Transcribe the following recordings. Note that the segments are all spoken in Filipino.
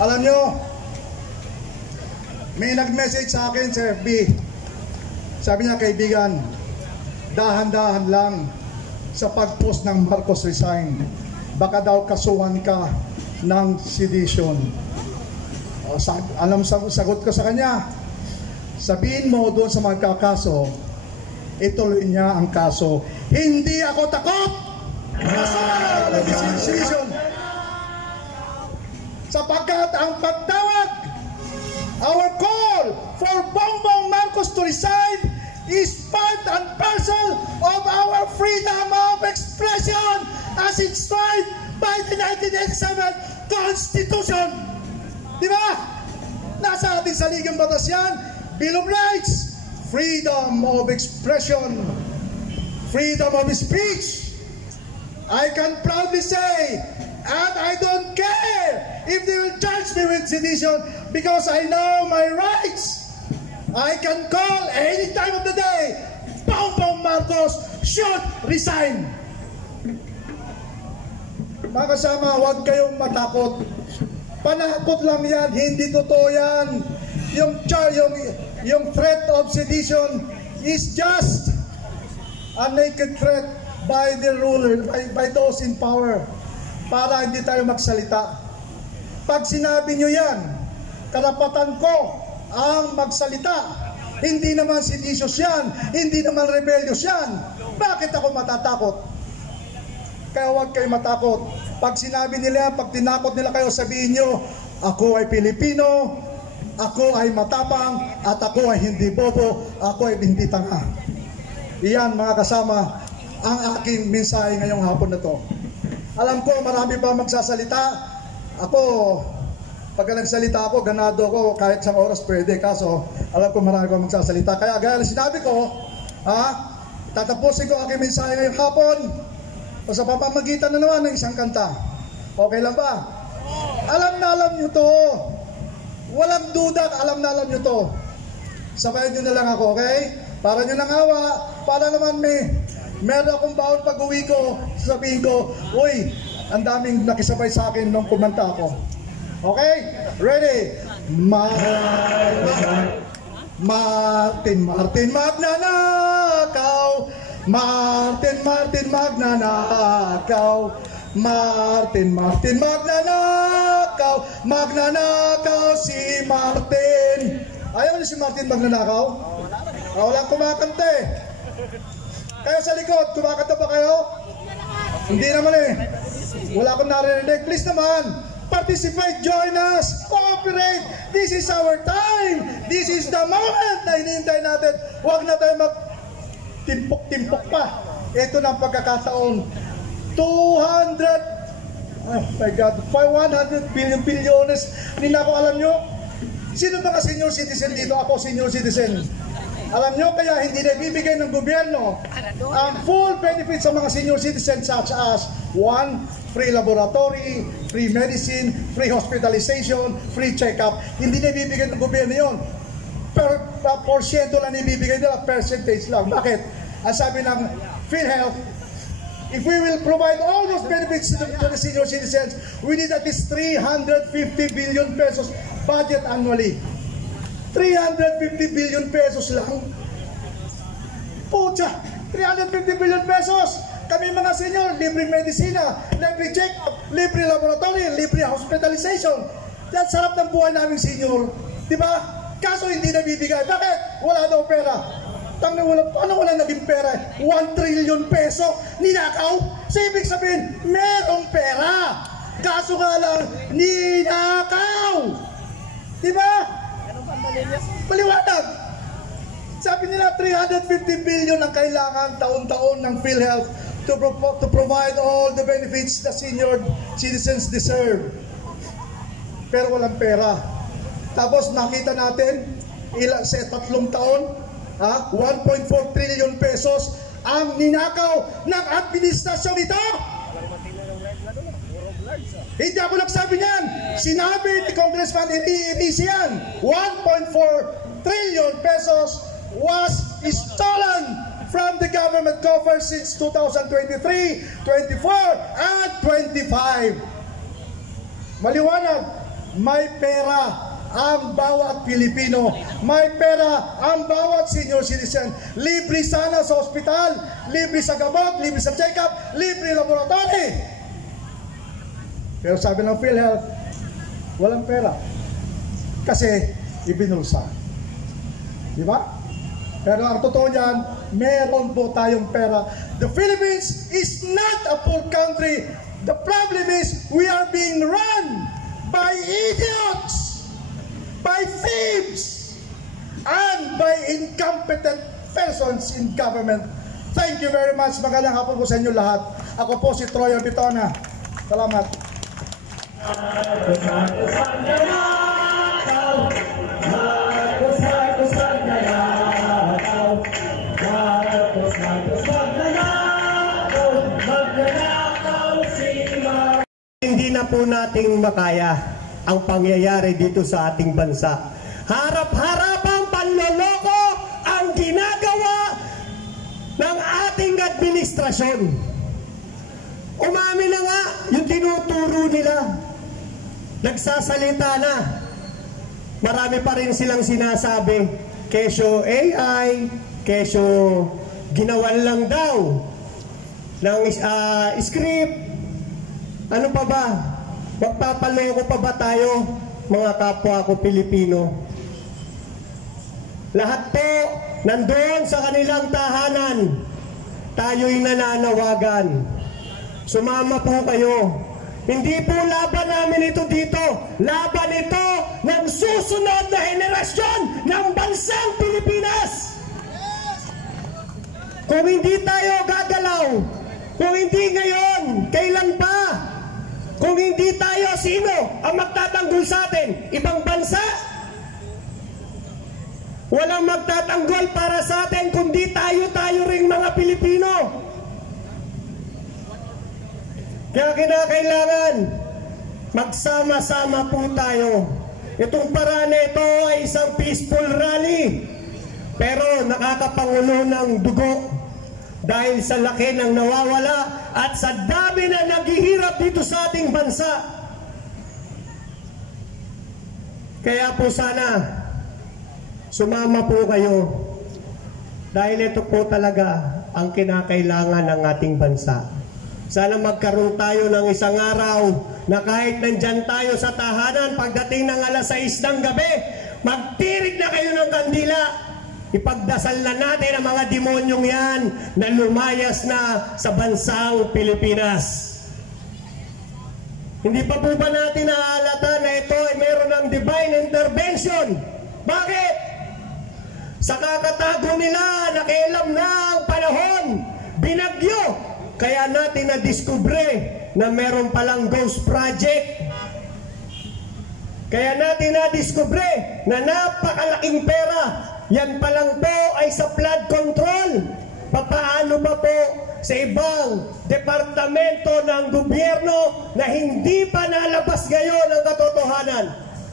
Alam nyo, may nag-message sa akin sa FB. Sabi niya, kaibigan, dahan-dahan lang sa pag-post ng Marcos resign. Baka daw kasuhan ka ng sedition. Alam, sagot ko sa kanya, sabihin mo doon sa magkakaso, ituloy niya ang kaso. Hindi ako takot! Kasuhan ng sedition. Sapagkat ang pagtawag, our call for Bongbong Marcos to resign is part and parcel of our freedom of expression as enshrined by the 1987 Constitution. Di ba? Nasa ating saligang batas yan. Bill of Rights, freedom of expression, freedom of speech. I can proudly say, and I don't care if they will charge me with sedition because I know my rights. I can call any time of the day, Bongbong Marcos should resign. Mga kasama, huwag kayong matakot. Panakot lang yan, hindi totoo yan. Yung threat of sedition is just a naked threat by the ruler, by those in power, para hindi tayo magsalita. Pag sinabi nyo yan, karapatan ko ang magsalita. Hindi naman seditious yan, hindi naman rebellious yan. Bakit ako matatakot? Kaya huwag kayo matakot. Pag sinabi nila, pag tinakot nila kayo, sabihin nyo, ako ay Pilipino, ako ay matapang, at ako ay hindi bobo, ako ay hindi tanga. Iyan, mga kasama, ang aking mensahe ngayong hapon na to. Alam ko, marami pa magsasalita. Ako, pag nagsalita ako, ganado ako, kahit sa oras pwede. Kaso, alam ko marami pa magsasalita. Kaya gaya sinabi ko, tatapusin ko aking mensahe ngayong hapon o sa pamamagitan na naman ng isang kanta. Okay lang ba? Alam na alam nyo to. Walang duda, alam na alam nyo to. Sabayan nyo na lang ako, okay? Para nyo nang awa, para naman meron akong baon pag-uwi ko, sabihin ko, uy, ang daming nakisabay sa akin nung kumanta ako. Okay? Ready? Martin magnanakaw. Martin magnanakaw. Martin magnanakaw. Magnanakaw si Martin. Ayaw niyo si Martin magnanakaw? Walang kumakanta eh. Kaya sa likod, kumakanta pa kayo? Hindi naman eh. Wala akong narinig. Please naman, participate, join us, cooperate. This is our time. This is the moment na hinihintay natin. Huwag na tayo mag-timpok-timpok pa. Ito na ang pagkakataon. 200, oh my God, 500 bilyones. Hindi na ako alam nyo. Sino ba ka senior citizen dito? Ako senior citizen. Alam nyo, kaya hindi na ibibigay ng gobyerno ang full benefits sa mga senior citizens such as 1, free laboratory, free medicine, free hospitalization, free check-up. Hindi na ibibigay ng gobyerno yun. Porsyento lang ibibigay nila, percentage lang. Bakit? Ang sabi ng PhilHealth, if we will provide all those benefits to the senior citizens, we need at least 350 billion pesos budget annually. 350 billion pesos lang. Pucha, 350 billion pesos. Kami mga senior, libre medisina, libre check-up, libre laboratory, libre hospitalization. Yan, sarap ng buhay namin senior. Diba? Kaso hindi nabibigay. Bakit? Wala daw pera. Paano wala naging pera? 1 trillion peso ninakaw? So ibig sabihin, merong pera. Kaso nga lang, ninakaw. Diba? Paliwanag. Sabi nila 350 billion ang kailangan taon-taon ng PhilHealth to provide all the benefits the senior citizens deserve. Pero walang pera. Tapos nakita natin sa 3 taon, 1.4 trillion pesos ang ninakaw ng administrasyon ito. Hindi ako nagsabi niyan. Sinabi ni Congressman Irizi yan. 1.4 trillion pesos was stolen from the government coffers since 2023, 24, and 25. Maliwanag. may pera ang bawat Pilipino. May pera ang bawat senior citizen. Libre sana sa ospital, libre sa gamot, libre sa check-up, libre laboratory. Pero sabi ng PhilHealth, walang pera. Kasi ibinulsa. Di ba? Pero ang totoo niyan, meron po tayong pera. The Philippines is not a poor country. The problem is we are being run by idiots, by thieves, and by incompetent persons in government. Thank you very much. Magandang hapon po sa inyo lahat. Ako po si Troy Abitona. Salamat. Hindi na po nating makaya ang pangyayari dito sa ating bansa. Harap-harapang panloloko ang ginagawa ng ating administrasyon. Umami na nga yung tinuturo nila. Nagsasalita na. Marami pa rin silang sinasabi. Kesyo AI, kesyo ginawan lang daw ng script. Ano pa ba? Magpapaloko pa ba tayo, mga kapwa ko Pilipino? Lahat po nandoon sa kanilang tahanan. Tayo'y nananawagan. Sumama po kayo. Hindi po laban namin ito dito. Laban ito ng susunod na henerasyon ng bansang Pilipinas. Kung hindi tayo gagalaw, kung hindi ngayon, kailan pa? Kung hindi tayo, sino ang magtatanggol sa atin? Ibang bansa? Walang magtatanggol para sa atin kundi tayo ring mga Pilipino. Kaya kinakailangan magsama-sama po tayo. Itong paraan ito ay isang peaceful rally, pero nakakapangulo ng dugo dahil sa laki ng nawawala at sa dami na naghihirap dito sa ating bansa. Kaya po sana sumama po kayo dahil ito po talaga ang kinakailangan ng ating bansa. Sana magkaroon tayo ng isang araw na kahit nandyan tayo sa tahanan, pagdating ng alas 6 ng gabi, magtirik na kayo ng kandila. Ipagdasal na natin ang mga demonyong yan na lumayas na sa bansang Pilipinas. Hindi pa po ba natin nahalata na ito ay meron ng divine intervention? Bakit? Sa kakatago nila, nakialam na ang panahon, binagyo. Kaya natin na-discover na meron palang ghost project. Kaya natin na-discover na napakalaking pera. Yan palang po ay sa flood control. Papaano ba po sa ibang departamento ng gobyerno na hindi pa nalabas ngayon ang katotohanan?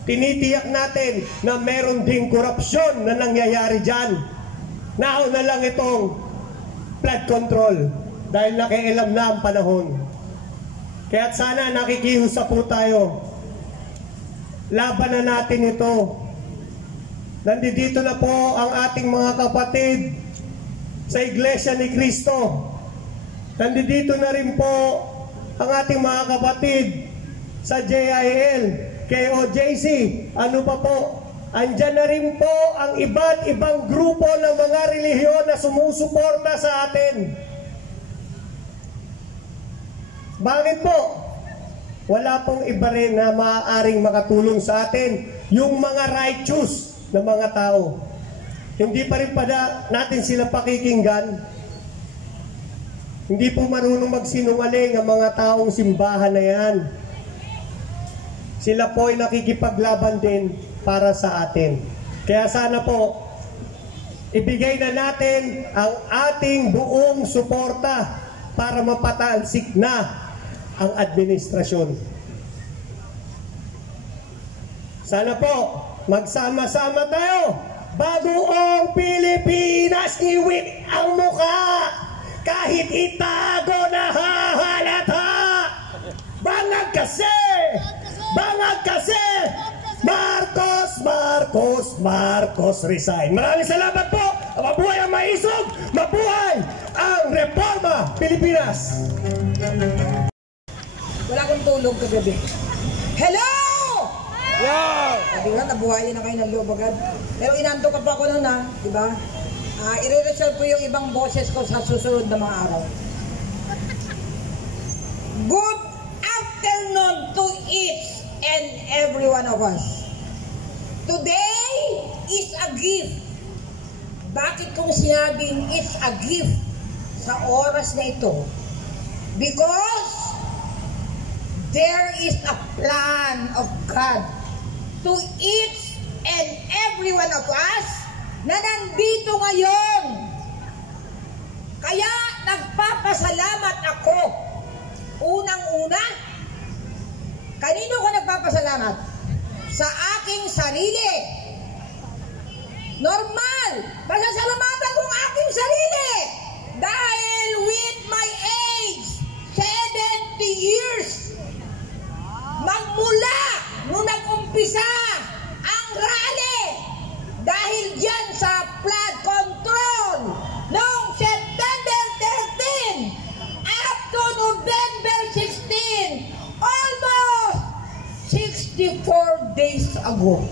Tinitiyak natin na meron ding korupsyon na nangyayari dyan. Nauna lang itong flood control dahil nakialam na ang panahon. Kaya sana nakikiusap po tayo. Laban na natin ito. Nandito na po ang ating mga kapatid sa Iglesia ni Cristo. Nandito na rin po ang ating mga kapatid sa JIL, KOJC. Ano pa po? Andyan na rin po ang iba't ibang grupo ng mga relihiyon na sumusuporta sa atin. Bakit po? Wala pong iba rin na maaaring makatulong sa atin, yung mga righteous na mga tao. Hindi pa rin pala natin sila pakikinggan. Hindi po marunong magsinungaling ang mga taong simbahan na yan. Sila po ay nakikipaglaban din para sa atin. Kaya sana po, ibigay na natin ang ating buong suporta para mapatalsik na ang administrasyon. Sana po, magsama-sama tayo. Bagoong Pilipinas, iwit ang muka. Kahit itago na hahalata. Bangag kasi! Bangag kasi! Marcos resign. Maraming salamat po. Mabuhay ang maisog. Mabuhay ang Reforma Pilipinas. Wala akong tulog kagabi. Hello! Yeah! Sabi nga, nabuhayin na kayo ng loob agad. Pero inanto ka pa ako nun ha, di ba? I-reserve ko yung ibang boses ko sa susunod na mga araw. Good afternoon to each and every one of us. Today is a gift. Bakit kong sinabing it's a gift sa oras na ito? Because there is a plan of God to each and every one of us na nandito ngayon. Kaya nagpapasalamat ako. Unang-una, kanino ko nagpapasalamat? Sa aking sarili. Normal, pasasalamatan ko ang aking sarili. Dahil with my age, 70 years, magmula nung nag-umpisa ang rally dahil dyan sa flood control noong September 13 up to November 16, almost 64 days ago.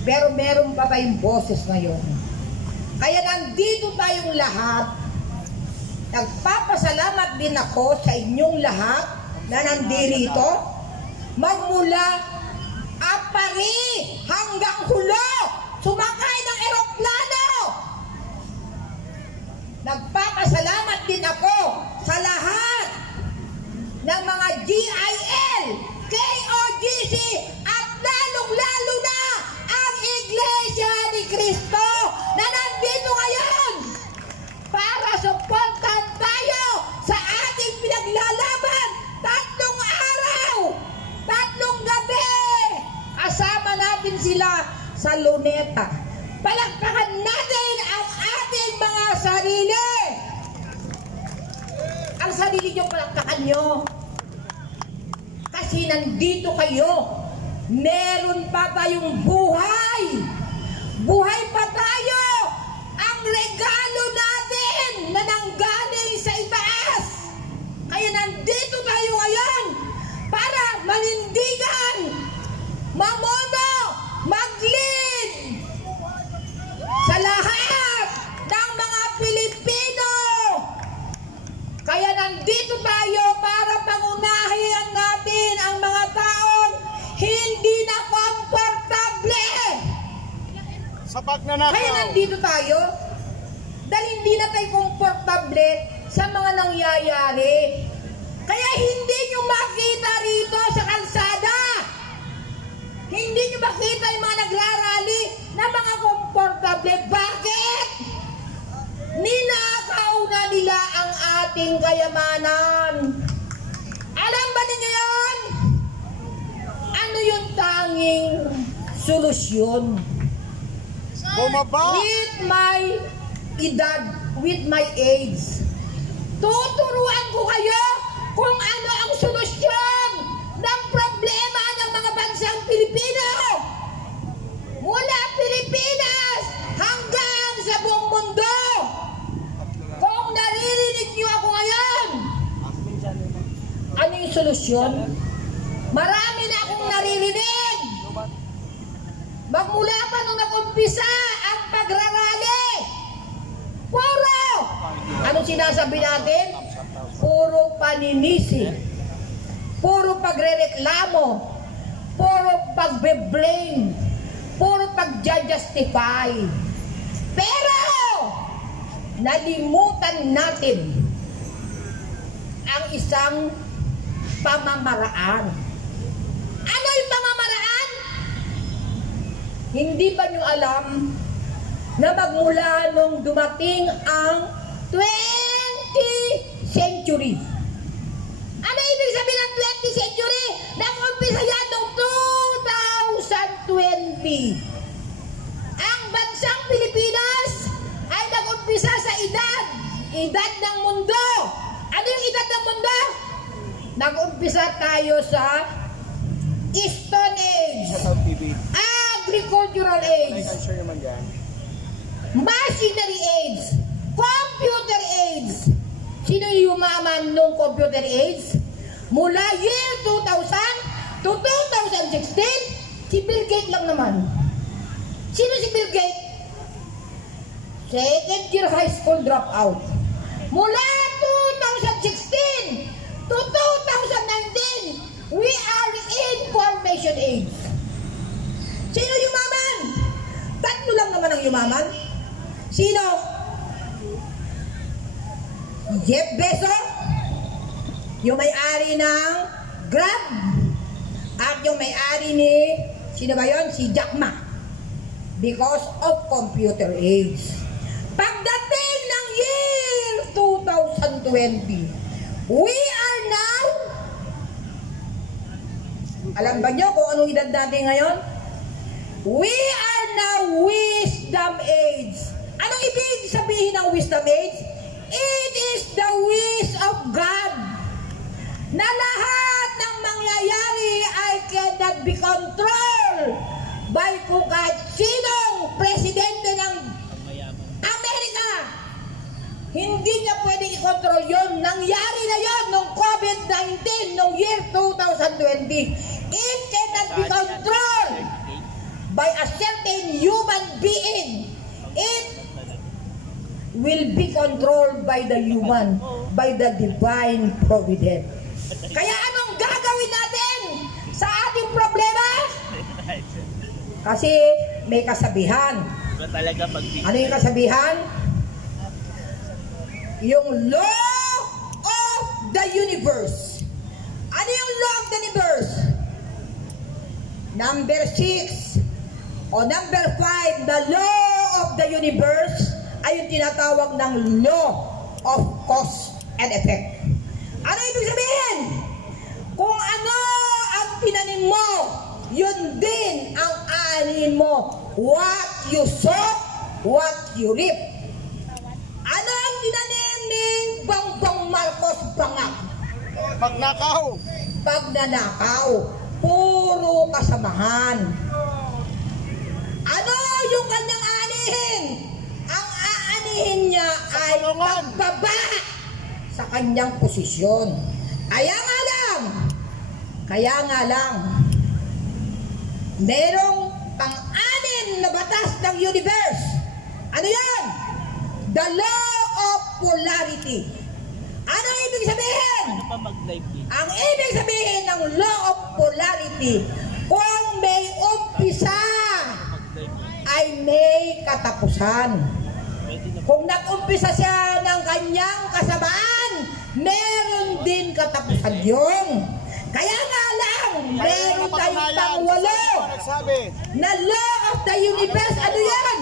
Pero meron pa tayong boses ngayon. Kaya nandito tayong lahat. Nagpapasalamat din ako sa inyong lahat na nandito. Magmula Apari hanggang Hulo, sumakay ng eroplano. Nagpapasalamat din ako sa lahat ng mga GIL, KOGC at lalong-lalo na ang Iglesia ni Cristo na nandito ngayon para suportahan tayo sa ating pinaglalaban. 3 araw, 3 gabi, kasama natin sila sa Luneta. Palakpakan natin ang ating mga sarili. Ang sarili nyo, palakpakan nyo. Kasi nandito kayo. Meron pa tayong buhay. Buhay pa tayo. Ang regalo natin na nanggaling sa itaas. Kaya nandito tayo ngayon para manindigan, mamono, mag-lead sa lahat ng mga Pilipino. Kaya nandito tayo para pangunahin natin ang mga taong hindi na komportable. Kaya nandito tayo dahil hindi na tayo komportable sa mga nangyayari. Kaya hindi nyo makita rito sa kalsada. Hindi nyo makita yung mga nagrarally na mga komportable. Bakit? Ninakaw na nila ang ating kayamanan. Alam ba ninyo yun? Ano yung tanging solusyon? With my edad, with my age, tuturuan ko kayo kung ano ang solusyon ng problema ng mga bansang Pilipino. Mula Pilipinas hanggang sa buong mundo. Kung naririnig niyo ako ngayon, ano yung solusyon? Marami na akong naririnig. Magmula pa nung nag-umpisa ang pagrarally, puro, anong sinasabi natin? Puro paninisi, puro pagrereklamo, puro pagbe-blame, puro pag-justify. Pero nalimutan natin ang isang pamamaraan. Ano yung pamamaraan? Hindi ba nyo alam na magmula nung dumating ang 20th century? Ano ibig sabihin ng 20th century? Nag-umpisa yan noong 2020. Ang bansang Pilipinas ay nag-umpisa sa edad ng mundo. Ano yung edad ng mundo? Nag-umpisa tayo sa Stone Age, agricultural aids, machinery aids, computer aids. Sino yung yumaman nung computer aids? Mula year 2000 to 2016, si Bill Gates lang naman. Sino si Bill Gates? Second year high school dropout. Mula 2016 to 2019, we are in formation age. Sino yumaman? Tatlo lang naman ang yumaman. Sino? Jeff Bezos, yung may-ari ng Grab, at yung may-ari ni, sino ba yun? Si Jack Ma. Because of computer age. Pagdating ng year 2020, we are now, alam ba nyo kung anong edad natin ngayon? We are now wisdom age. Anong ibig sabihin ng wisdom age? It is the wish of God na lahat ng mangyayari ay cannot be controlled by kung kahit sinong presidente ng Amerika. Hindi niya pwedeng i-control yun. Nangyari na yun nung COVID-19 nung year 2020. It cannot be controlled by a certain human being. It will be controlled by the human, by the divine providence. Kaya anong gagawin natin sa ating problema? Kasi may kasabihan. Ano yung kasabihan? Yung law of the universe. Ano yung law of the universe? Number 6 o number 5, the law of the universe ay yung tinatawag ng law of cause and effect. Ano ibig sabihin? Kung ano ang tinanim mo, yun din ang aanin mo. What you sow, what you reap. Ano ang tinanim ni Bongbong Marcos Bangag? Pagnakaw. Pagnanakaw. Puro kasamahan. Ano yung kanyang aanihin? Ang aanihin niya ay pagbaba sa kanyang posisyon. Kaya nga lang, merong pang-anim na batas ng universe. Ano yan? The law of polarity. Ano ibig sabihin? Ang ibig sabihin ng law of polarity, kung may umpisa, ay may katapusan. Kung nag-umpisa siya ng kanyang kasamaan, meron din katapusan yun. Kaya nga lang, meron tayong pang-walo na law of the universe. Ano yan?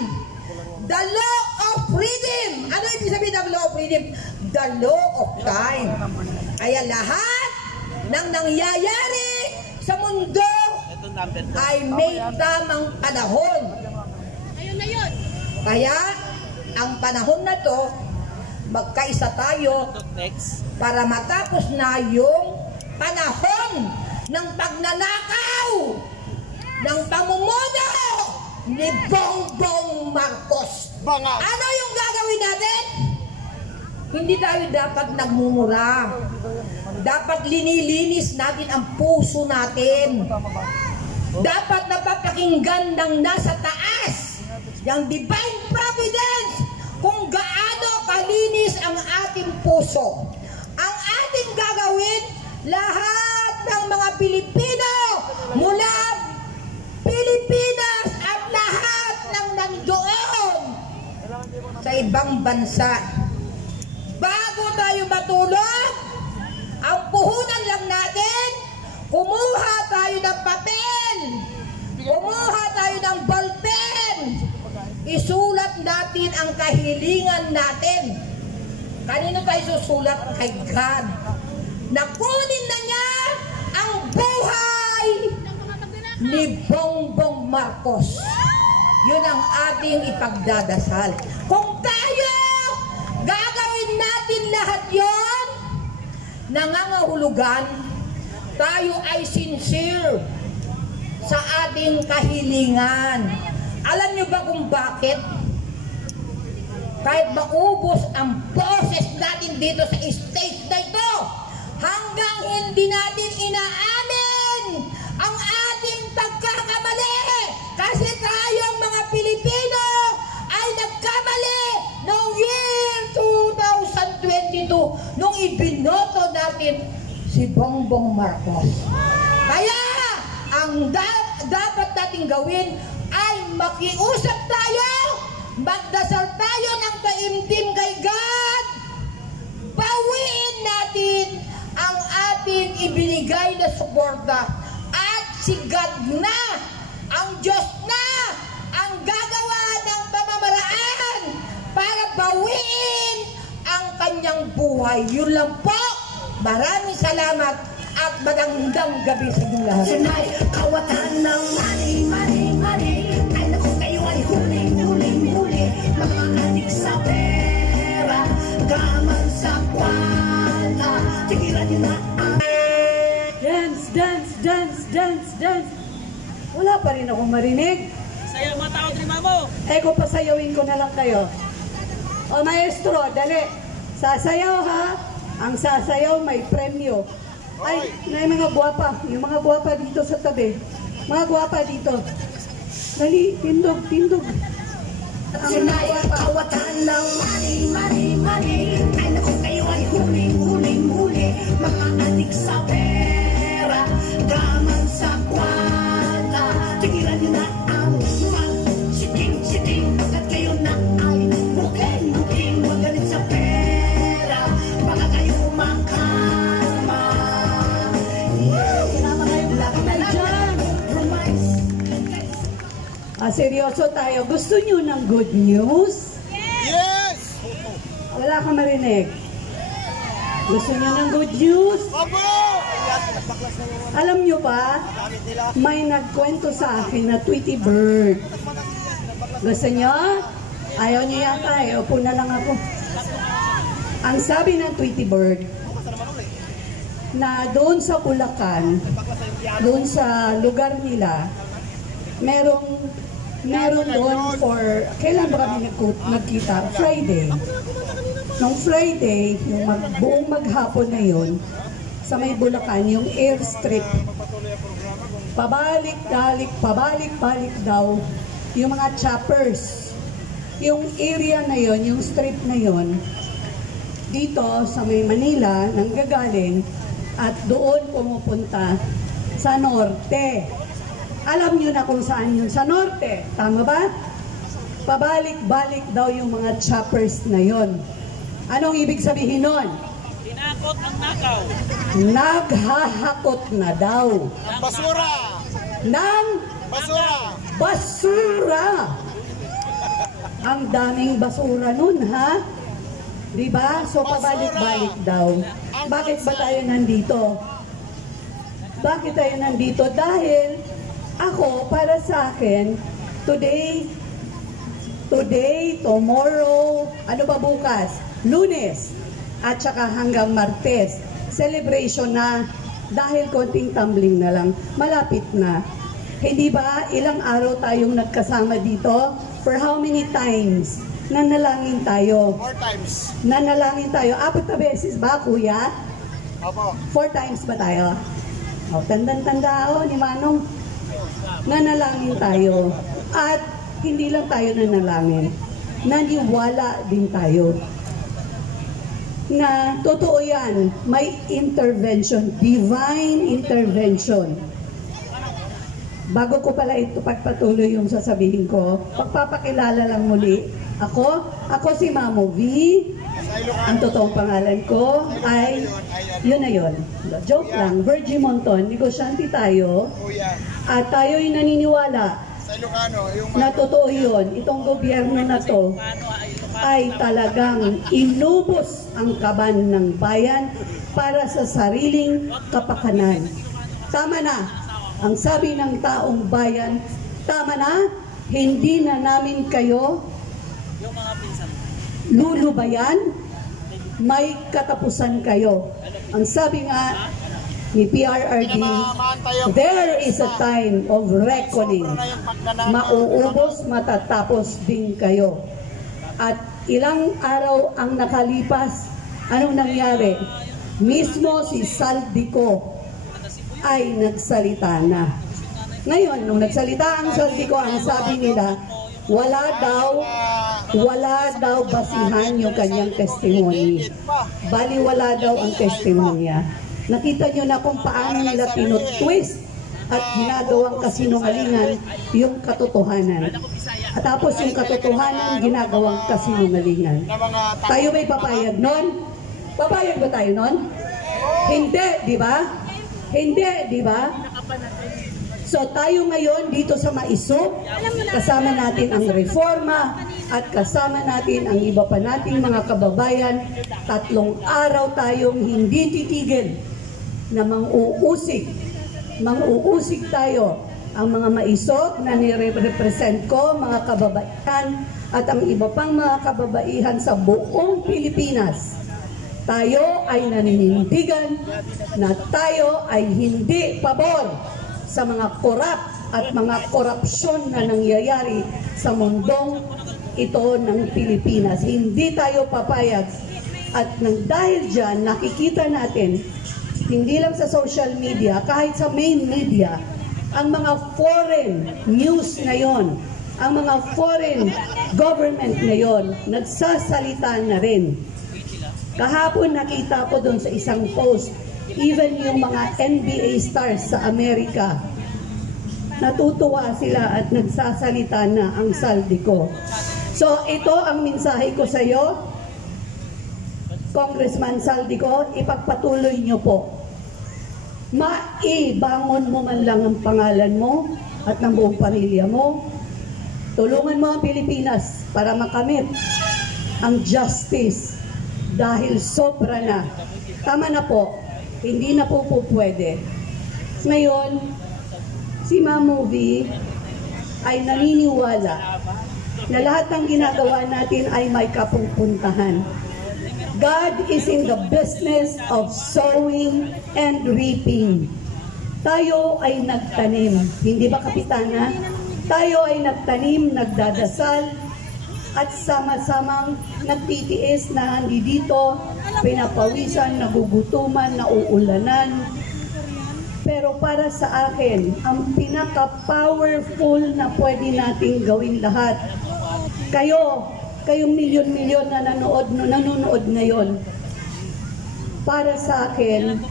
The law of freedom. Ano ibig sabihin ng law of freedom? The law of time. Kaya lahat ng nangyayari sa mundo ay may tamang panahon. Kaya ang panahon na to, magkaisa tayo para matapos na yung panahon ng pagnanakaw ng pamumuno ni Bongbong Marcos. Ano yung gagawin natin? Hindi tayo dapat nagmumura. Dapat linilinis natin ang puso natin. Dapat napapakinggan ng nasa taas yung divine providence kung gaano kalinis ang ating puso. Ang ating gagawin, lahat ng mga Pilipino mula Pilipinas at lahat ng nandoon sa ibang bansa, bago tayo matulog, ang puhunan lang natin, kumuha tayo ng papel, kumuha tayo ng ballpen, isulat natin ang kahilingan natin. Kanino tayo susulat? Kay God. Nakunin na niya ang buhay ni Bongbong Marcos. Yun ang ating ipagdadasal. Kung tayo gagawin natin lahat yon, nangangahulugan tayo ay sincere sa ating kahilingan. Alam niyo ba kung bakit? Kahit maubos ang boses natin dito sa stage na ito, hanggang hindi natin inaamin ang ating pagkakamali. Kasi tayong mga Pilipino ay nagkamali noong year 2022 nung ibinoto natin si Bongbong Marcos. Kaya ang dapat nating gawin ay makiusap tayo, magdasal tayo ng taimtim kay God, bawiin natin ang ating ibinigay na suporta, at si God na, ang Diyos na ang gagawa ng pamamaraan para bawiin ang kanyang buhay. Yun lang po. Maraming salamat at magandang gabi sa inyong lahat. Sinay, kawatan ng mali. Ay naku, kayo ay huli. Mga adik sa pera, gaman sa kwala. Tigilan nyo na ang... Dance. Wala pa rin akong marinig. Sayang mga tao din, mamo. Eko, pasayawin ko na lang kayo. O maestro, dali. Sasayaw ha. Ang sasayaw may premyo. Ay, na yung mga guwapa. Yung mga guwapa dito sa tabi. Mga guwapa dito. Dali, tindog. Ang Sinay, kawatan ng mali. Ay naku, kayo ay huli. Mga adik sa pera, gaman sa kwala. Tigilan nyo na ang mag-siting. Pagkat kayo na ay booking. Magalit sa pera, baka kayo makarma. seryoso tayo. Gusto nyo ng good news? Yes! Wala kang marinig. Gusto nyo ng good news? Opo! Alam nyo ba, may nagkwento sa akin na Tweety Bird. Gusto nyo? Ayaw nyo yata eh. Upo na lang ako. Ang sabi ng Tweety Bird, na doon sa Bulacan, doon sa lugar nila, meron doon for, kailan ba kami nagkita? Friday. Nung Friday, yung buong maghapon na yun, sa may Bulacan, yung airstrip, pabalik-balik daw, yung mga choppers. Yung area na yun, yung strip na yun, dito sa may Manila, nanggagaling, at doon pumupunta sa norte. Alam nyo na kung saan yun sa norte, tama ba? Pabalik-balik daw yung mga choppers na yun. Anong ibig sabihin nun? Tinakot ang nakaw. Naghahakot na daw. Ang basura! Ng basura! Ang daming basura nun, ha? Diba? So, pabalik-balik daw. Bakit ba tayo nandito? Bakit tayo nandito? Dahil ako, para sa akin, today, tomorrow, ano ba bukas? Lunes, at saka hanggang Martes, celebration na dahil konting tumbling na lang, malapit na. Hindi ba ilang araw tayong nagkasama dito? For how many times? Nanalangin tayo. 4 times. Nanalangin tayo. 4 na beses ba, kuya? Opo. 4 times ba tayo? O, tandang-tanda ni Manong. Nanalangin tayo. At hindi lang tayo nanalangin. Naniwala din tayo. Na totoo yan, may intervention, divine intervention. Bago ko pala ito pagpatuloy yung sasabihin ko, pagpapakilala lang muli. Ako si Mamo V. Ang totoong pangalan ko ay, yun na yun. Joke lang, Virgin Monton, negosyante tayo. At tayo'y naniniwala Sa Ilocano, yung na totoo yun. Itong gobyerno na to ay talagang inubos ang kaban ng bayan para sa sariling kapakanan. Tama na. Ang sabi ng taong bayan, tama na, hindi na namin kayo lulubayan, may katapusan kayo. Ang sabi nga ni PRRD, there is a time of reckoning. Mauubos, matatapos din kayo. At ilang araw ang nakalipas, anong nangyari? Mismo si Saldico ay nagsalita na. Ngayon, nung nagsalita ang Saldico, ang sabi nila, wala daw basihan yung kanyang testimony. Baliwala daw ang testimonya. Nakita nyo na kung paano nila tinutwist at ginagawang kasinungalingan yung katotohanan. At tapos yung katotohanan ginagawang kasinungalingan. Tayo may papayag nun? Papayag ba tayo nun? Hindi, di ba? Hindi, di ba? So tayo ngayon dito sa Maisog, kasama natin ang reforma at kasama natin ang iba pa nating mga kababayan. 3 araw tayong hindi titigil na mang-uusig tayo. Ang mga Maisog na nire-represent ko, mga kababaihan at ang iba pang mga kababaihan sa buong Pilipinas. Tayo ay naninindigan na tayo ay hindi pabor sa mga korap at mga korupsyon na nangyayari sa mundong ito ng Pilipinas. Hindi tayo papayag. At nang dahil dyan, nakikita natin, hindi lang sa social media, kahit sa main media, ang mga foreign news ngayon, ang mga foreign government ngayon, nagsasalita na rin. Kahapon nakita ko doon sa isang post, even yung mga NBA stars sa Amerika, natutuwa sila at nagsasalita na ang Saldico. So ito ang mensahe ko sa iyo, Congressman Saldico, ipagpatuloy nyo po. Maibangon mo man lang ang pangalan mo at ng buong pamilya mo. Tulungan mo ang Pilipinas para makamit ang justice dahil sobra na. Tama na po. Hindi na po pwede. Ngayon, si Mamovi ay naniniwala na lahat ng ginagawa natin ay may kapupuntahan. God is in the business of sowing and reaping. Tayo ay nagtanim. Hindi ba, Kapitana? Tayo ay nagtanim, nagdadasal, at sama-samang nagtitiis na hindi dito, pinapawisan, nagugutuman, nauulanan. Pero para sa akin, ang pinaka-powerful na pwede nating gawin lahat, kayong milyon-milyon na nanonood ngayon, para sa akin,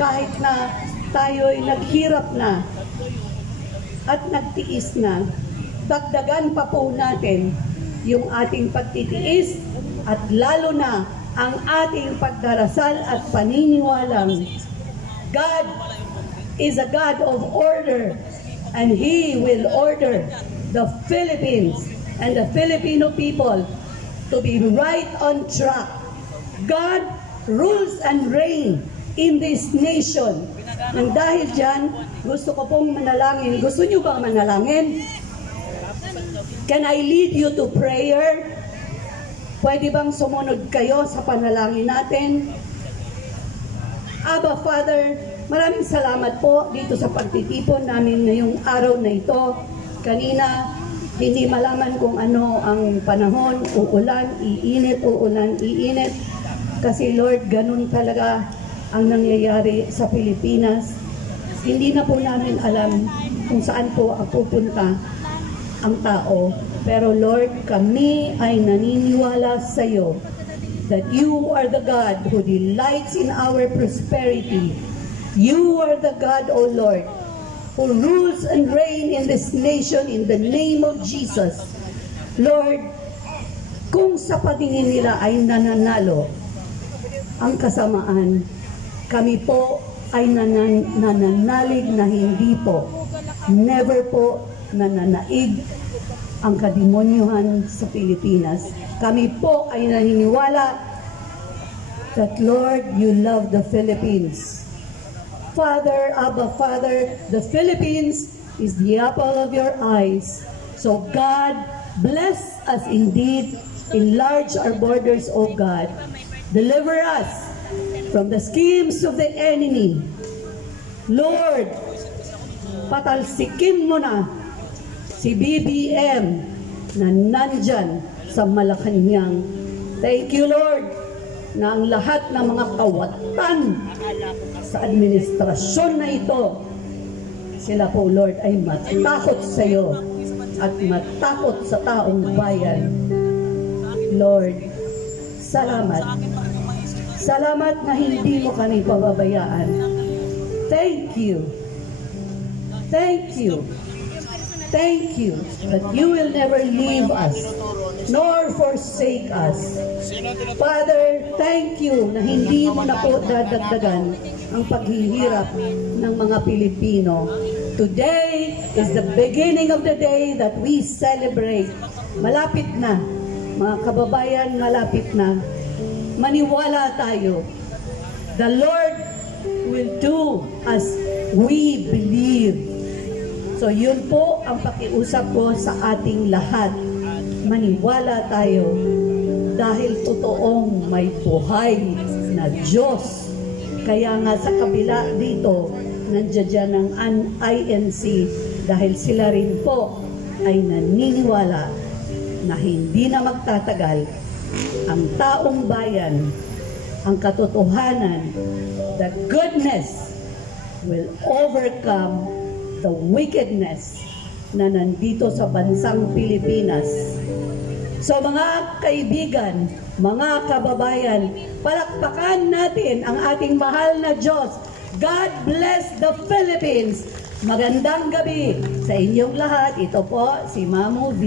kahit na tayo'y naghirap na at nagtiis na, dagdagan pa po natin yung ating pagtitiis at lalo na ang ating pagdarasal at paniniwalang God is a God of order and He will order the Philippines and the Filipino people to be right on track. God rules and reigns in this nation. Nang dahil dyan, gusto ko pong manalangin. Gusto nyo ba manalangin? Can I lead you to prayer? Pwede bang sumunod kayo sa panalangin natin? Abba Father, maraming salamat po dito sa pagtitipon namin ngayong araw na ito. Kanina, hindi malaman kung ano ang panahon, uulan, iinit. Kasi Lord, ganun talaga ang nangyayari sa Pilipinas. Hindi na po namin alam kung saan po ang pupunta ang tao. Pero Lord, kami ay naniniwala sa iyo that you are the God who delights in our prosperity. You are the God, O Lord, who rules and reigns in this nation in the name of Jesus. Lord, kung sa patingin nila ay nananalo ang kasamaan, kami po ay nananalig na hindi po, never po nananaig ang kademonyuhan sa Pilipinas. Kami po ay naniniwala that Lord, you love the Philippines. Father, Abba Father, the Philippines is the apple of your eyes. So God, bless us indeed. Enlarge our borders, O God. Deliver us from the schemes of the enemy. Lord, patalsikin mo na si BBM na nandyan sa Malacanang. Thank you, Lord, na ang lahat ng mga kawatan sa administrasyon na ito, sila po, Lord, ay matakot sa iyo at matakot sa taong bayan. Lord, salamat. Salamat na hindi mo kami pababayaan. Thank you. Thank you. Thank you that you will never leave us nor forsake us. Father, thank you na hindi mo na po dadagdagan ang paghihirap ng mga Pilipino. Today is the beginning of the day that we celebrate. Malapit na, mga kababayan, malapit na. Maniwala tayo. The Lord will do as we believe. So yun po ang pakiusap ko sa ating lahat. Maniwala tayo dahil totoong may buhay na Diyos. Kaya nga sa kabila dito, nandiyan ang INC dahil sila rin po ay naniniwala na hindi na magtatagal ang taong bayan, ang katotohanan, the goodness will overcome the wickedness na nandito sa bansang Pilipinas. So mga kaibigan, mga kababayan, palakpakan natin ang ating mahal na Diyos. God bless the Philippines. Magandang gabi sa inyong lahat. Ito po si Mamu V.